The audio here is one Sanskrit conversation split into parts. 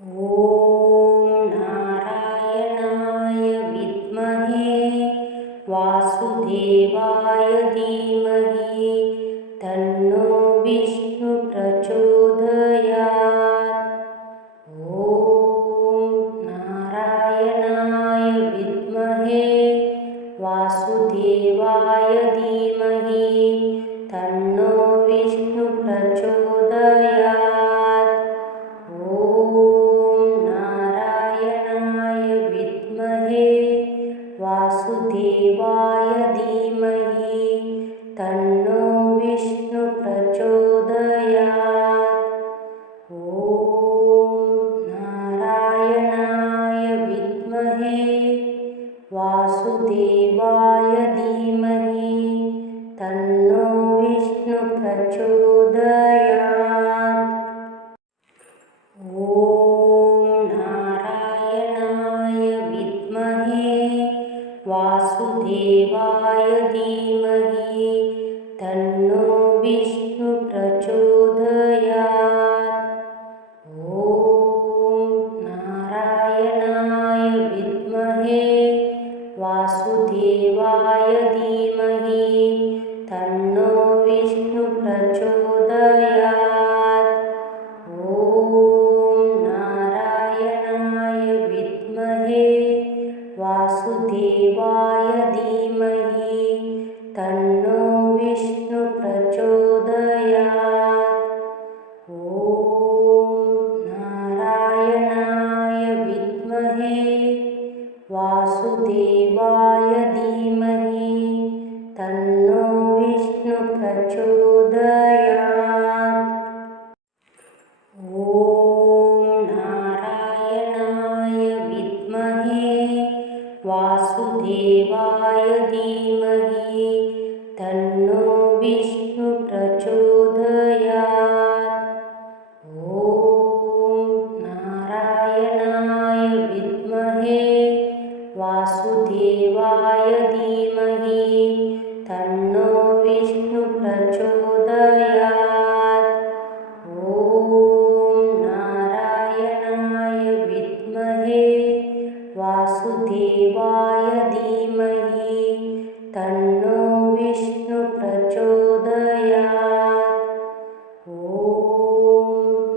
ॐ नारायणाय विद्महे वासुदेवाय धीमहि तन्नो विष्णु प्रचोदयात्। ॐ नारायणाय विद्महे वासुदेवाय धीमहि तन्नो विष्णु प्रचोदयात्। वासुदेवाय धीमहि तन्नो विष्णु प्रचोदयात्। ॐ नारायणाय विद्महे वासुदेवाय धीमहि तन्नो विष्णु प्रचोदयात्। वासुदेवाय धीमहि तन्नो विष्णु प्रचोदयात्। ॐ नारायणाय विद्महे वासुदेवाय धीमहि तन्नो विष्णु प्रचोदयात्। ॐ नारायणाय विद्महे वासुदेवाय धीमहि तन्नो विष्णु प्रचोदयात्। ॐ नारायणाय विद्महे वासुदेवाय धीमहि तन्नो विष्णु प्रचोदयात्। ॐ नारायणाय विद्महे वासुदेवाय धीमहि तन्नो विष्णु प्रचोदयात्। ॐ नारायणाय विद्महे वासुदेवाय धीमहि तन्नो विष्णु प्रचोदयात्। ॐ नारायणाय विद्महे वासुदेवाय धीमहि तन्नो विष्णु प्रचोदयात्। ॐ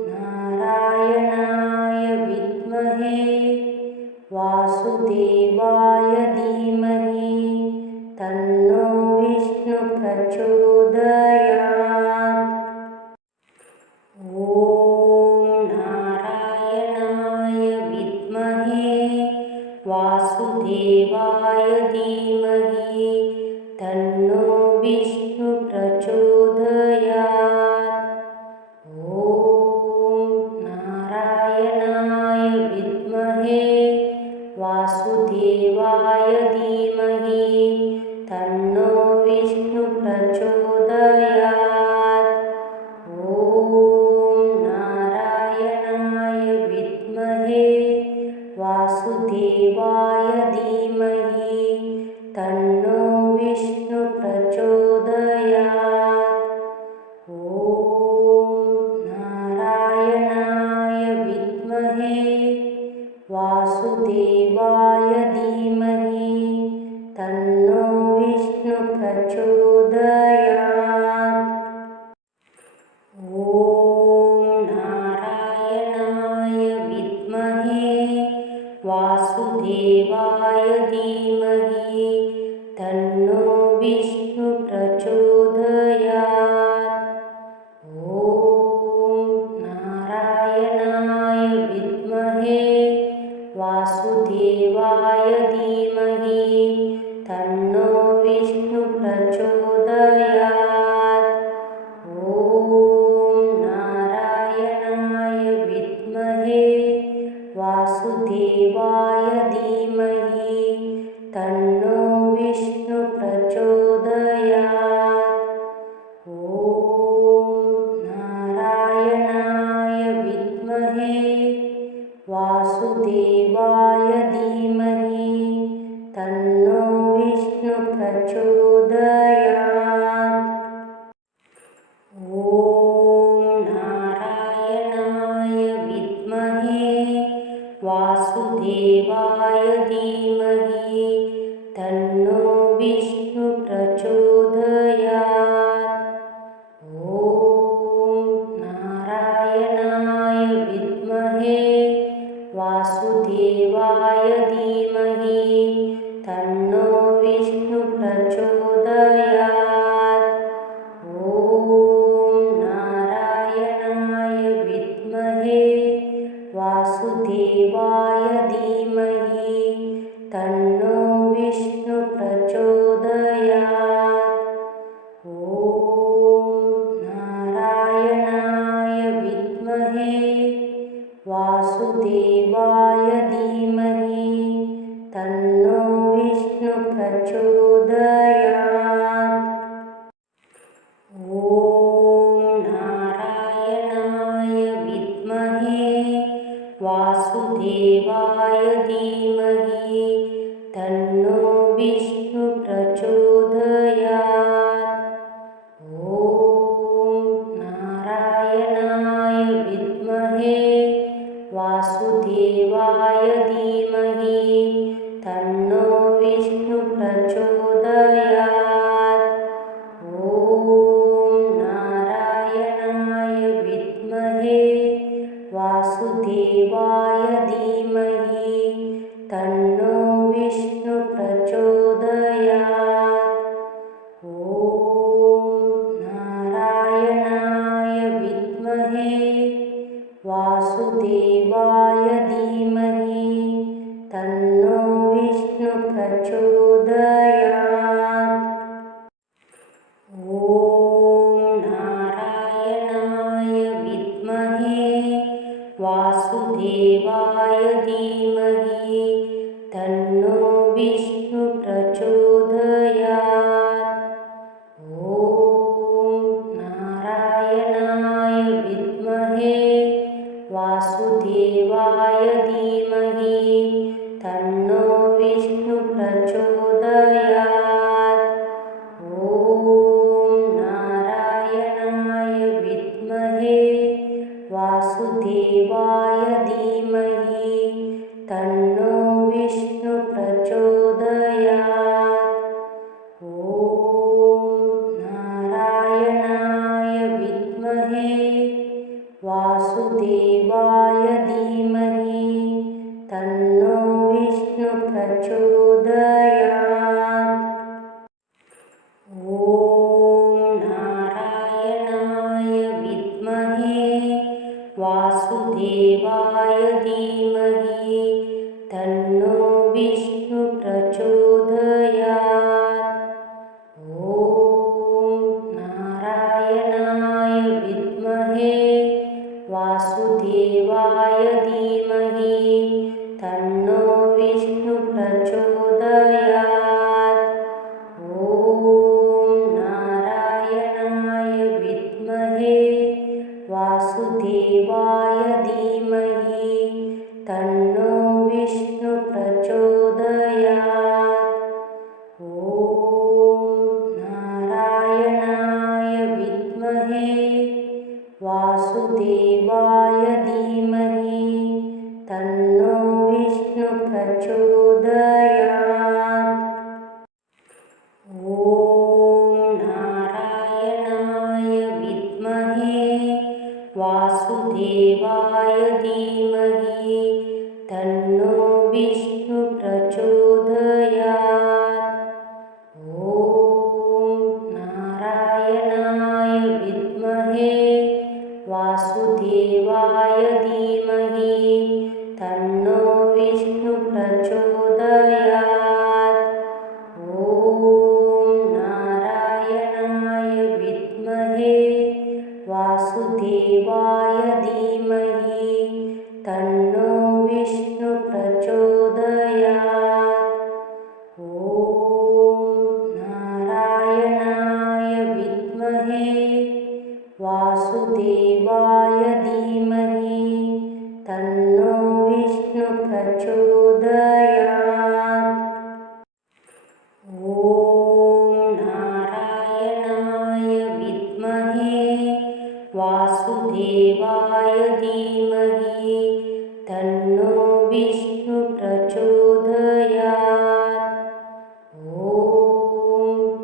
नारायणाय विद्महे वासुदेवाय धीमहि तन्नो विष्णु प्रचोदयात्। ॐ नारायणाय विद्महे वासुदेवाय धीमहि तन्नो विष्णु प्रचोदयात्। ॐ नारायणाय विद्महे वासुदेवाय धीमहि तन्नो विष्णु प्रचोदयात्। ॐ नारायणाय विद्महे वासुदेवाय धीमहि तन्नो विष्णु प्रचोदयात्। ॐ नारायणाय विद्महे वासुदेवाय धीमहि तन्नो विष्णु प्रचोदयात्। ॐ नारायणाय विद्महे वासुदेवाय धीमहि तन्नो विष्णु प्रचोदयात्। ॐ नारायणाय विद्महे वासुदेवाय धीमहि तन्नो विष्णु प्रचोदयात्। ॐ नारायणाय विद्महे वासुदेवाय धीमहि तन्नो विष्णु प्रचोदयात्। ॐ नारायणाय विद्महे वासुदेवाय धीमहि तन्नो विष्णु प्रचोदयात्। ॐ नारायणाय विद्महे वासुदेवाय धीमहि तन्नो विष्णु प्रचोदयात्। ॐ नारायणाय विद्महे वासुदेवाय धीमहि तन्नो विष्णु प्रचोदयात्। ॐ नारायणाय विद्महे वासुदेवाय धीमहि तन्नो विष्णु प्रचोदयात्। ॐ नारायणाय विद्महे वासुदेवाय धीमहि तन्नो विष्णु प्रचोदयात्। ॐ नारायणाय विद्महे वासुदेवाय धीमहि तन्नो विष्णु प्रचोदयात्। ॐ नारायणाय विद्महे वासुदेवाय धीमहि तन्नो विष्णु प्रचोदयात्। ॐ नारायणाय विद्महे वासुदेवाय धीमहि तन्नो विष्णु प्रचोदयात्। ॐ नारायणाय विद्महे वासुदेवाय धीमहि तन्नो विष्णु प्रचोदयात्। ॐ नारायणाय विद्महे वासुदेवाय धीमहि तन्नो विष्णु प्रचोदयात्। ॐ नारायणाय विद्महे वासुदेवाय धीमहि तन्नो विष्णु प्रचोदयात्। ॐ नारायणाय विद्महे वासुदेवाय धीमहि तन्नो विष्णु प्रचोदयात्। ॐ नारायणाय विद्महे वासुदेवाय धीमहि तन्नो विष्णु प्रचोदयात्। ॐ नारायणाय विद्महे वासुदेवाय धीमहि तन्नो विष्णु प्रचोदयात्। ॐ नारायणाय विद्महे वासुदेवाय धीमहि तन्नो विष्णु प्रचोदयात्। ॐ नारायणाय विद्महे वासुदेवाय धीमहि तन्नो विष्णु प्रचोदयात्। ॐ नारायणाय विद्महे वासुदेवाय धीमहि तन्नो विष्णु प्रचोदयात्। ॐ नारायणाय विद्महे वासुदेवाय धीमहि तन्नो विष्णु प्रचोदयात्। ॐ नारायणाय विद्महे वासुदेवाय धीमहि तन्नो विष्णु प्रचोदयात्। ॐ नारायणाय विद्महे वासुदेवाय धीमहि तन्नो विष्णु प्रचोदयात्। ॐ नारायणाय विद्महे वासुदेवाय धीमहि तन्नो विष्णु प्रचोदयात्। ॐ नारायणाय विद्महे वासुदेवाय धीमहि तन्नो विष्णु प्रचोदयात्। ॐ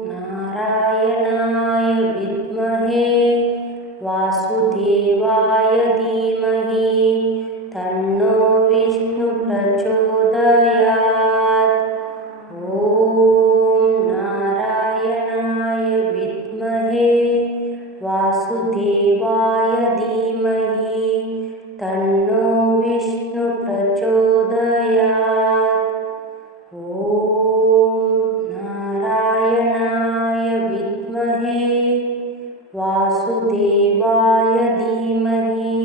नारायणाय विद्महे वासुदेवाय धीमहि तन्नो विष्णु प्रचोदयात्। ॐ नारायणाय विद्महे वासुदेवाय धीमहि तन्नो विष्णु प्रचोदयात्। ॐ नारायणाय विद्महे वासुदेवाय धीमहि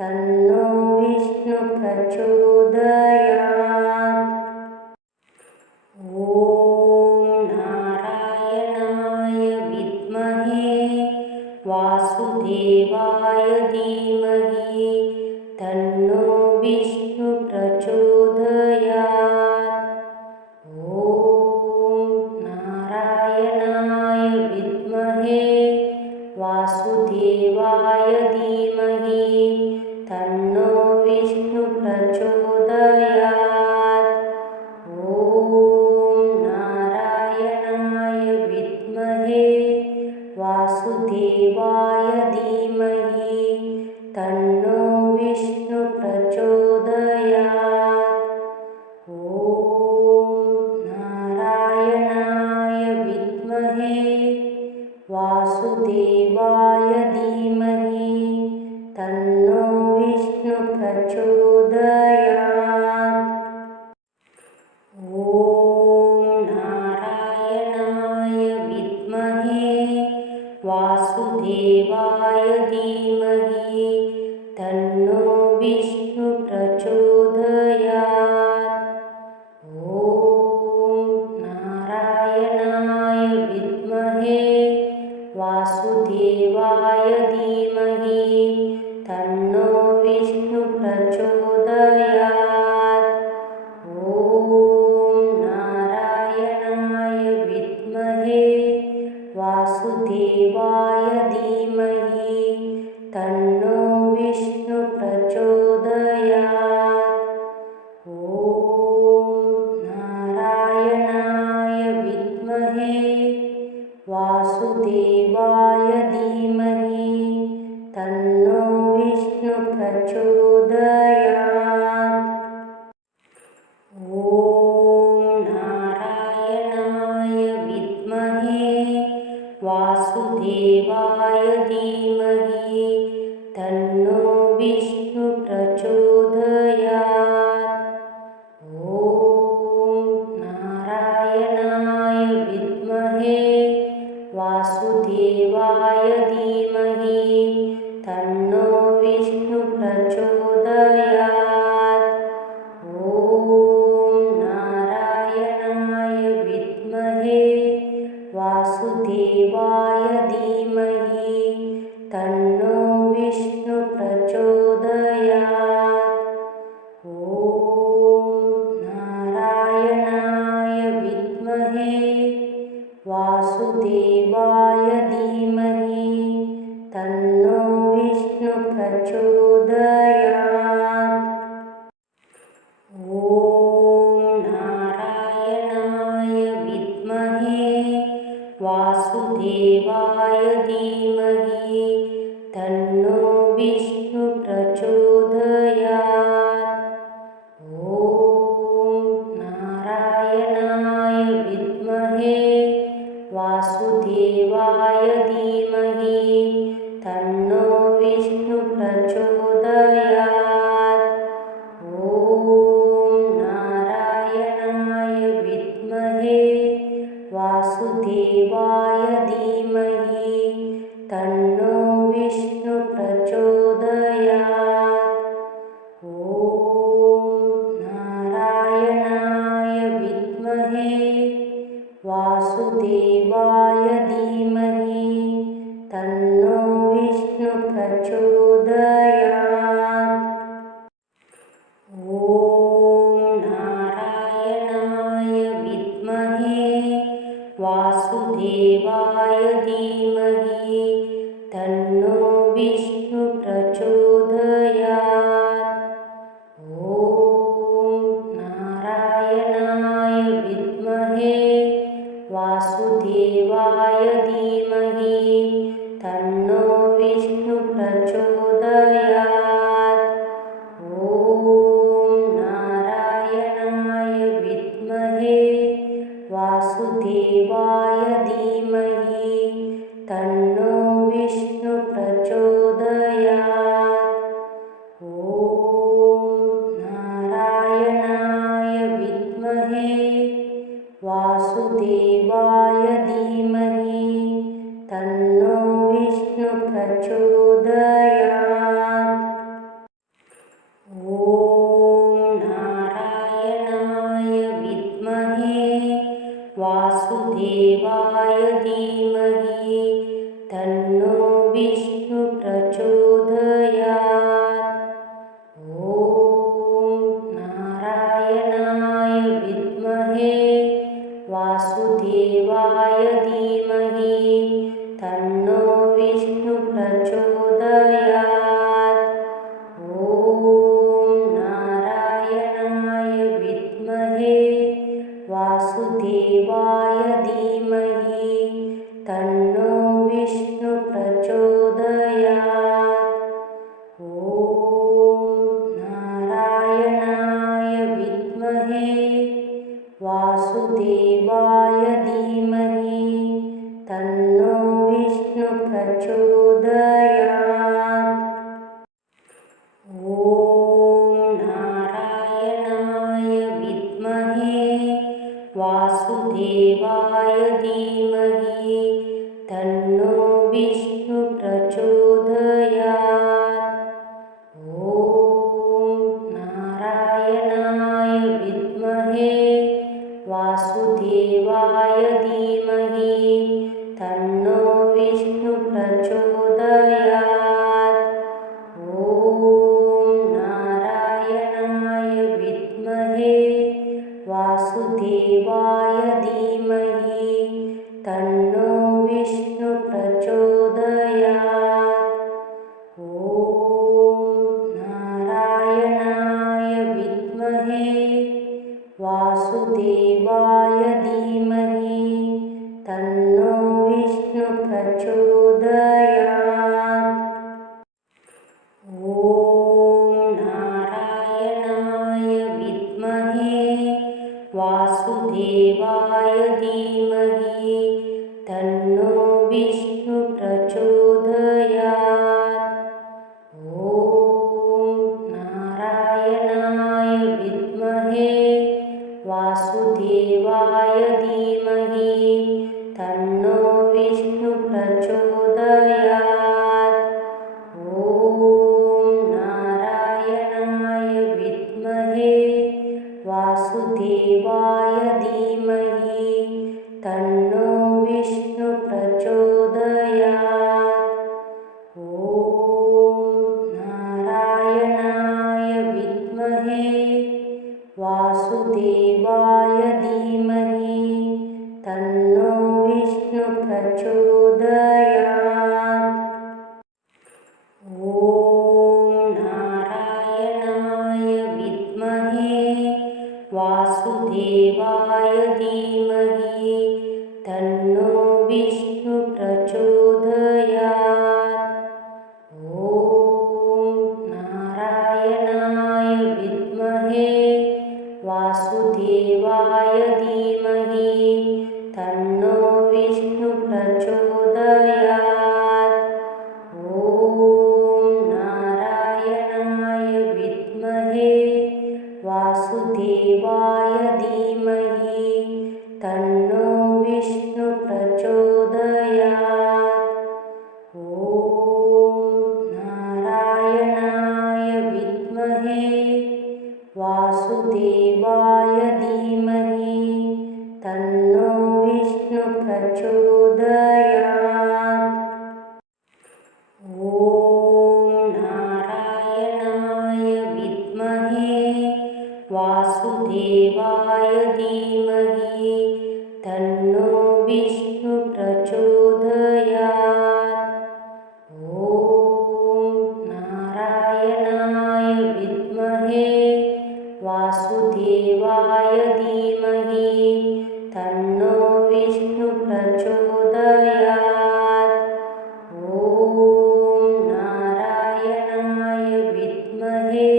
तन्नो विष्णु प्रचोदयात्। ॐ नारायणाय विद्महे वासुदेवाय धीमहि तन्नो विष्णु प्रचोदयात्। ॐ नारायणाय विद्महे वासुदेवाय धीमहि तन्नो विष्णु प्रचोदयात्। ॐ नारायणाय विद्महे वासुदेवाय धीमहि तन्नो विष्णु प्रचोदयात्। ॐ नारायणाय विद्महे वासुदेवाय धीमहि तन्नो विष्णु प्रचोदयात्। ॐ नारायणाय विद्महे वासुदेवाय धीमहि तन्नो विष्णु प्रचोदयात्। ॐ नारायणाय विद्महे वासुदेवाय धीमहि तन्नो विष्णु प्रचोदयात्। ॐ नारायणाय विद्महे वासुदेवाय धीमहि तन्नो विष्णु प्रचोदयात्। ॐ नारायणाय विद्महे वासुदेवाय धीमहि तन्नो विष्णु प्रचोदयात्। ॐ नारायणाय विद्महे वासुदेवाय धीमहि तन्नो विष्णु प्रचोदयात्। ॐ नारायणाय विद्महे वासुदेवाय धीमहि तन्नो विष्णु प्रचोदयात्। ॐ नारायणाय विद्महे वासुदेवाय धीमहि तन्नो विष्णु प्रचोदयात्। ॐ नारायणाय विद्महे वासुदेवाय धीमहि तन्नो विष्णु प्रचोदयात्। ॐ नारायणाय विद्महे वासुदेवाय धीमहि तन्नो विष्णु प्रचोदयात्। ॐ नारायणाय विद्महे वासुदेवाय धीमहि तन्नो विष्णु प्रचोदयात्। ॐ नारायणाय विद्महे वासुदेवाय धीमहि तन्नो विष्णु प्रचोदयात्। ॐ नारायणाय विद्महे वासुदेवाय धीमहि तन्नो विष्णु प्रचोदयात्। ॐ नारायणाय विद्महे वासुदेवाय धीमहि तन्नो विष्णु प्रचोदयात्। ॐ नारायणाय विद्महे वासुदेवाय धीमहि तन्नो विष्णु प्रचोदयात्। ॐ नारायणाय विद्महे वासुदेवाय धीमहि तन्नो विष्णु प्रचोदयात्। ॐ नारायणाय विद्महे वासुदेवाय धीमहि तन्नो विष्णु प्रचोदयात्। ॐ नारायणाय विद्महे वासुदेवाय धीमहि तन्नो विष्णु प्रचोदयात्। ॐ नारायणाय विद्महे वासुदेवाय धीमहि तन्नो विष्णु प्रचोदयात्। ॐ नारायणाय विद्महे वासुदेवाय धीमहि तन्नो विष्णु प्रचोदयात्। ॐ नारायणाय विद्महे वासुदेवाय धीमहि तन्नो विष्णु प्रचोदयात्। ॐ नारायणाय विद्महे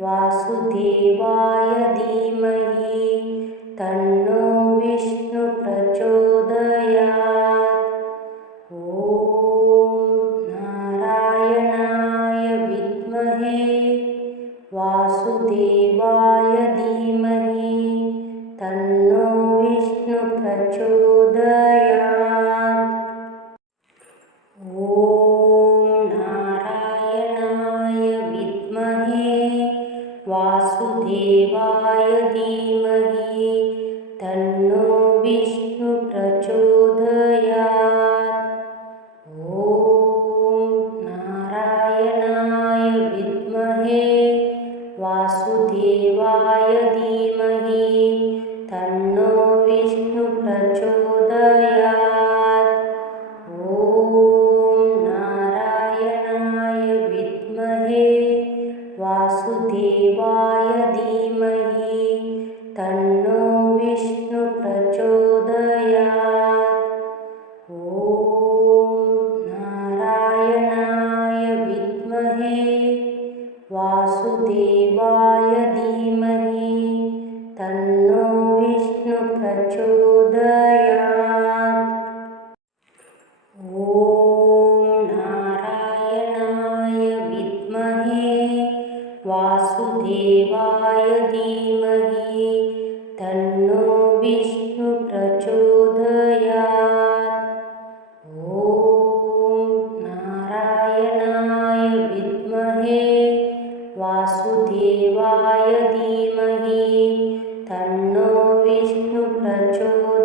वासुदेवाय धीमहि तन्नो विष्णु प्रचोदयात्। ॐ नारायणाय विद्महे वासुदेवाय धीमहि तन्नो विष्णु प्रचोदयात्। ॐ नारायणाय विद्महे वासुदेवाय धीमहि तन्नो विष्णु प्रचोदयात्। ॐ नारायणाय विद्महे वासुदेवाय धीमहि तन्नो विष्णु प्रचोदयात्। ॐ नारायणाय विद्महे वासुदेवाय धीमहि तन्नो विष्णु प्रचोदयात्। ॐ नारायणाय विद्महे वासुदेवाय धीमहि तन्नो विष्णु प्रचोदयात्। ॐ नारायणाय विद्महे वासुदेवाय धीमहि तन्नो विष्णु प्रचोदयात्। ॐ नारायणाय विद्महे वासुदेवाय धीमहि तन्नो विष्णु प्रचोदयात्।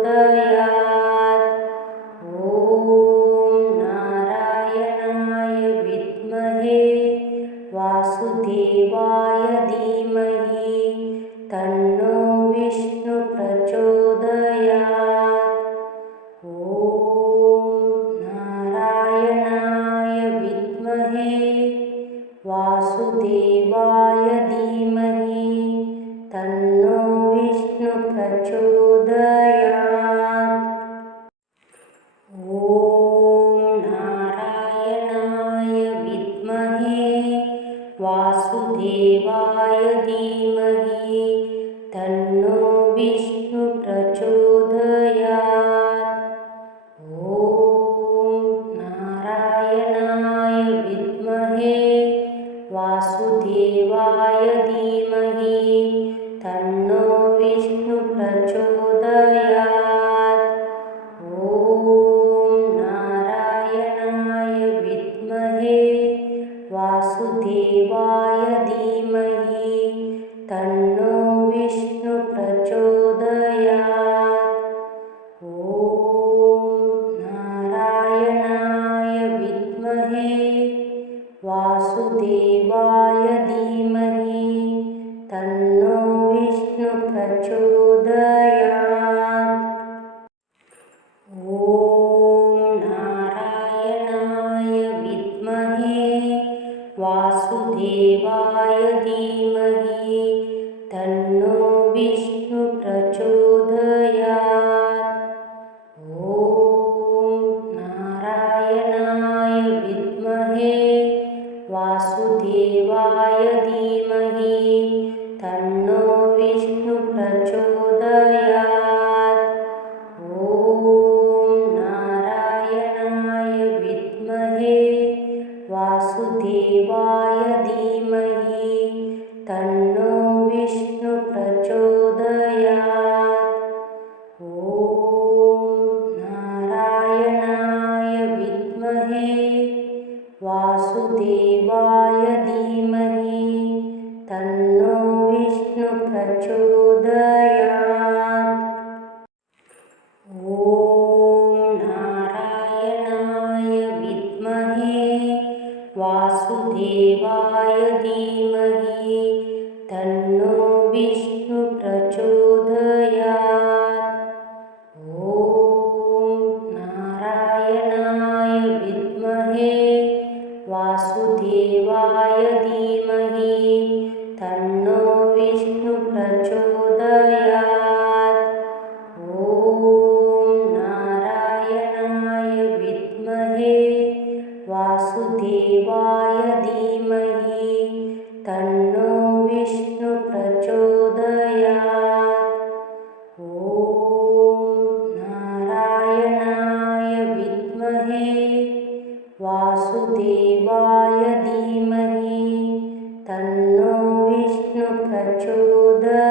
ॐ नारायणाय विद्महे वासुदेवाय धीमहि तन्नो विष्णु प्रचोदयात्। ॐ नारायणाय विद्महे वासुदेवाय धीमहि तन्नो विष्णु प्रचोदयात्। ॐ नारायणाय विद्महे वासुदेवाय धीमहि तन्नो विष्णु प्रचोदयात्। ॐ नारायणाय विद्महे वासुदेवाय धीमहि तन्नो विष्णु प्रचोदयात्। ॐ नारायणाय विद्महे वासुदेवाय धीमहि तन्नो विष्णु प्रचोदयात्। ॐ नारायणाय विद्महे वासुदेवाय धीमहि तन्नो विष्णु प्रचोदयात्। ॐ नारायणाय विद्महे वासुदेवाय धीमहि तन्नो विष्णु प्रचोदयात्। ॐ नारायणाय विद्महे वासुदेवाय धीमहि तन्नो विष्णु प्रचोदयात्। ॐ नारायणाय विद्महे वासुदेवाय धीमहि तन्नो विष्णु प्रचोदयात्। ॐ नारायणाय विद्महे वासुदेवाय धीमहि तन्नो विष्णु प्रचोदयात्। ॐ नारायणाय विद्महे वासुदेवाय धीमहि तन्नो विष्णु प्रचोदयात्। ॐ नारायणाय विद्महे वासुदेवाय धीमहि तन्नो विष्णु प्रचोदयात्। ॐ नारायणाय विद्महे वासुदेवाय धीमहि तन्नो विष्णु प्रचोदयात्। ॐ नारायणाय विद्महे वासुदेवाय धीमहि तन्नो विष्णु प्रचोदयात्।